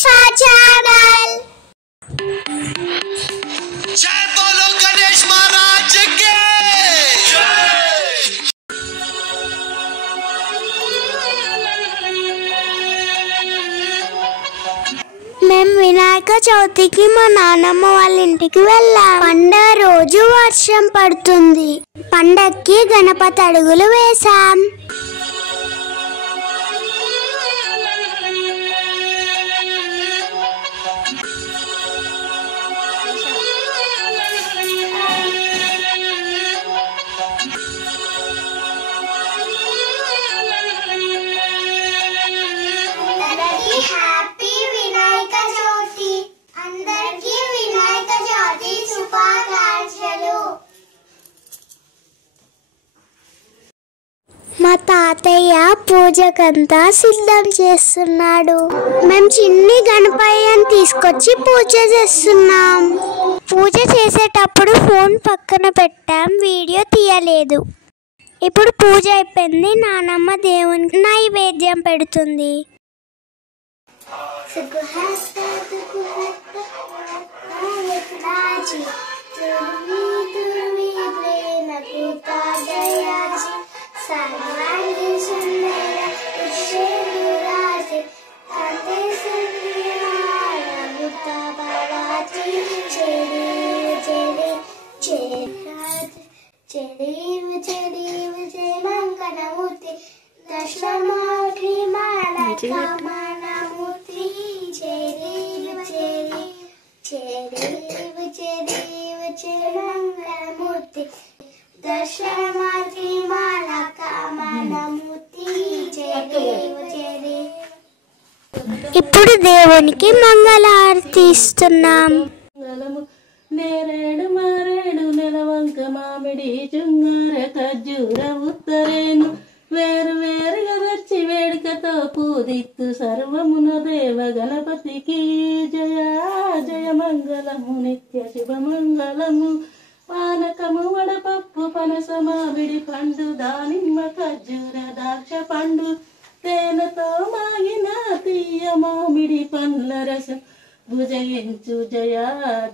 Diksha channel. जय बोलो गणेश महाराज के మేము వినాయక చవితికి మా నాన్నమ్మ వాళ్ళ ఇంటికి వెళ్ళాం. పండగ రోజు వర్షం పడుతుంది. పండక్కి గణపతి అడుగులు వేశాం. మా తాతయ్య పూజకంతా సిద్ధం చేస్తున్నాడు. మేము చిన్ని గణపయ్యని తీసుకొచ్చి పూజ చేస్తున్నాం. పూజ చేసేటప్పుడు ఫోన్ పక్కన పెట్టాం, వీడియో తీయలేదు. ఇప్పుడు పూజ అయిపోయింది. నానమ్మ దేవునికి నైవేద్యం పెడుతుంది. మంగళమూర్తి దశమూర్తి మాలకమూర్తి మంగళమూర్తి దశమూర్తి మాలకమూర్తి. ఇప్పుడు దేవునికి మంగళారతి ఇస్తున్నాం. నేరేడు మారేడు నెలవంక మామిడి చుంగార ఖర్జూర ఉత్తరేను వేరు వేరుగా వచ్చి వేడుకతో పూదిత్తు సర్వమున దేవ గణపతికి జయ జయ మంగళము నిత్య శుభమంగళము. పానకము వడపప్పు పనస మామిడి పండు దానిమ్మ ఖర్జూర ద్రాక్ష పండు తేనెతో మాగిన తీయ మామిడి పండ్ల రసం భుజయించు జయ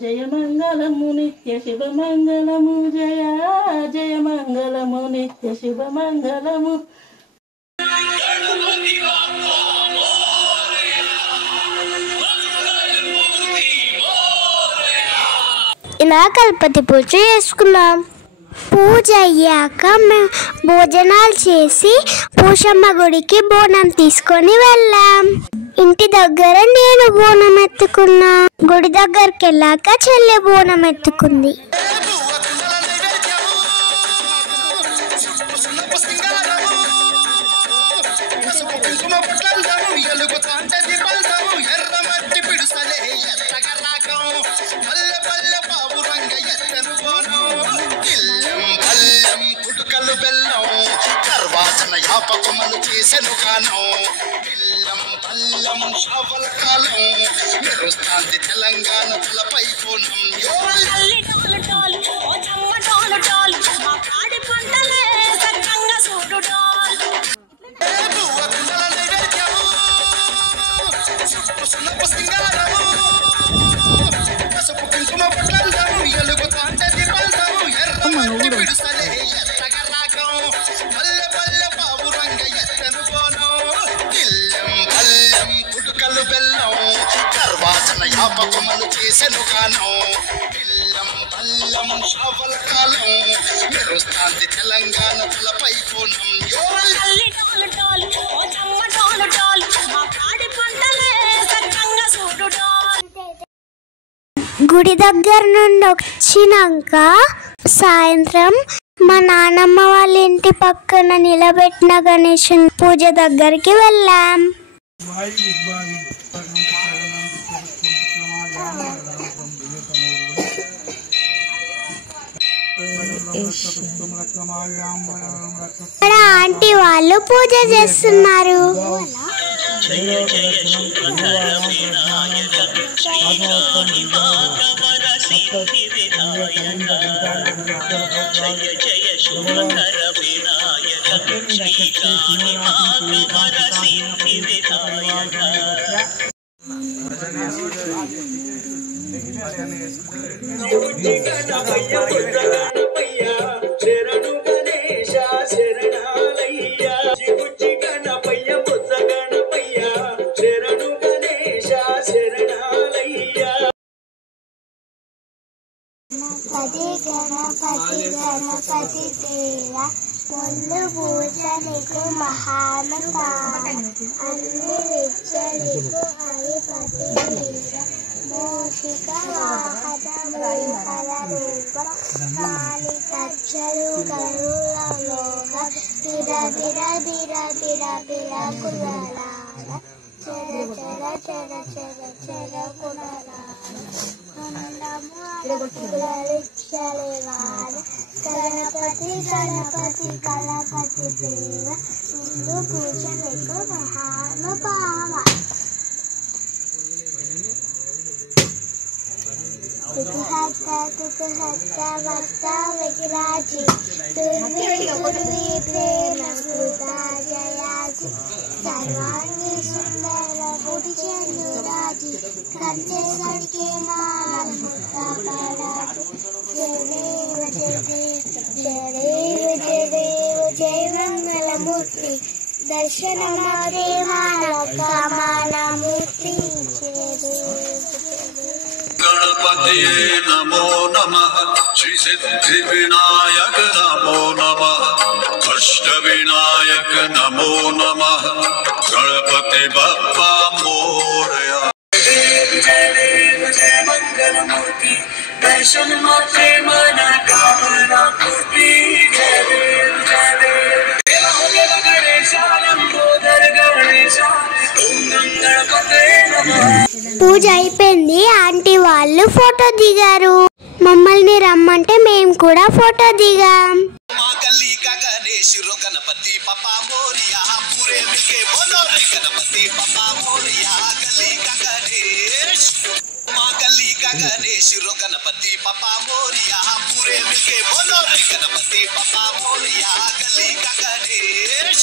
జయ మంగళము నిత్య శుభమంగళము. జయ జయ మంగళము నిత్య శుభమంగళము. ఇలా గణపతి పూజ చేసుకున్నాం. పూజ అయ్యాక మేము భోజనాలు చేసి పోషమ్మ గుడికి బోనం తీసుకొని వెళ్ళాం. ఇంటి దగ్గర నేను బోనం ఎత్తుకున్నా. గుడి దగ్గరికి వెళ్ళాక చెల్లె బోనం ఎత్తుకుంది. యాపకములు చేసెను గానం పిల్లం పల్లం షావల కాలం మెరుస్తాంది తెలంగాణ తలపై కోణం. పసుపు కుంకుమ పట్లందము ఎలుగుతాంటది బల్దం ఎర్రమట్టి పిడుసలే ఎత్తగా రాగం పల్లె పల్లె బాబు రంగ ఎత్తను కోనం ఇల్లం పల్లెం కుడుకలు బెల్లం తర్వాతన యాపకములు చేసెను గానం పిల్లం పల్లం షావల కాలం మెరుస్తాంది తెలంగాణ తలపై కోణం. గుడి దగ్గర నుండి వచ్చినాక సాయంత్రం మా నాన్నమ్మ వాళ్ళ ఇంటి పక్కన నిలబెట్టిన గణేశుని పూజ దగ్గరికి వెళ్ళాం. ఇక్కడ ఆంటీ వాళ్ళు పూజ చేస్తున్నారు. జయ జయ శుభకర వినాయక శ్రీరాణి భాగవర సిద్ధి వినాయక జయ జయ శుభకర వినాయక శ్రీరాణి భాగవర సిద్ధి వినాయక గణపతి గణపతి దేవ ముందు పూజలకు మహానుభావ అన్ని విద్యలకు అధిపతి దేవ మూషిక వాహన మోహన రూప కాళికచ్చలు గరుడలోక బిర బిర బిర బిర బిర కులలాల చర చర చర చర చర కులలాల గణపతి గణపతి గణపతి దేవ ముందు పూజలకు మహానుభావ కుకుహత్త వత్త విగ్రాజి దుర్వి ప్రేమ సుతా జయాజి సర్వాంగి సుందర బుడి చంద్రాజి కంటే సడికే మాల ముట్ట పడాజి జయదేవ జయదేవ జయదేవ జయ మంగళమూర్తి దర్శనమాదే మానవ కామనమూర్తి गणपति नमो नमः श्री सिद्धि विनायक नमो नमः अष्ट विनायक नमो नमः गणपति बप्पा मोरया जय मंगल मूर्ति दर्शन मात्रे मन कामना पूर्ति जय देव गणेश लंबोदर गणेश ओम गणपते नमः। పూజ అయిపోయింది. ఆంటీ వాళ్ళు ఫోటో దిగారు. మమ్మల్ని రమ్మంటే మేము కూడా ఫోటో దిగాం. गणपति पापा मोरिया पूरे मिलके बोलो रे गणपति पापा मोरिया गली का गणेश माँ गली का गणेश रो गणपति पापा मोरिया पूरे मिलके बोलो रे गणपति पापा मोरिया गली का गणेश।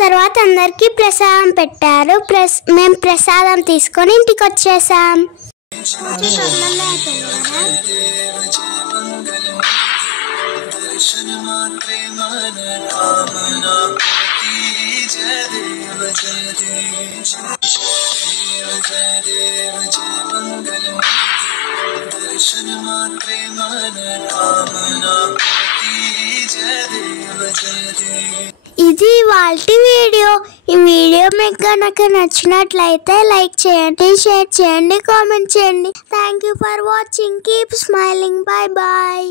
తర్వాత అందరికి ప్రసాదం పెట్టారు. మేము ప్రసాదం తీసుకొని ఇంటికి వచ్చేసాం. ఇది వాల్టి వీడియో. ఈ వీడియో మీకు కనుక నచ్చినట్లయితే లైక్ చేయండి, షేర్ చేయండి, కామెంట్ చేయండి. Thank you for watching. Keep smiling. Bye bye.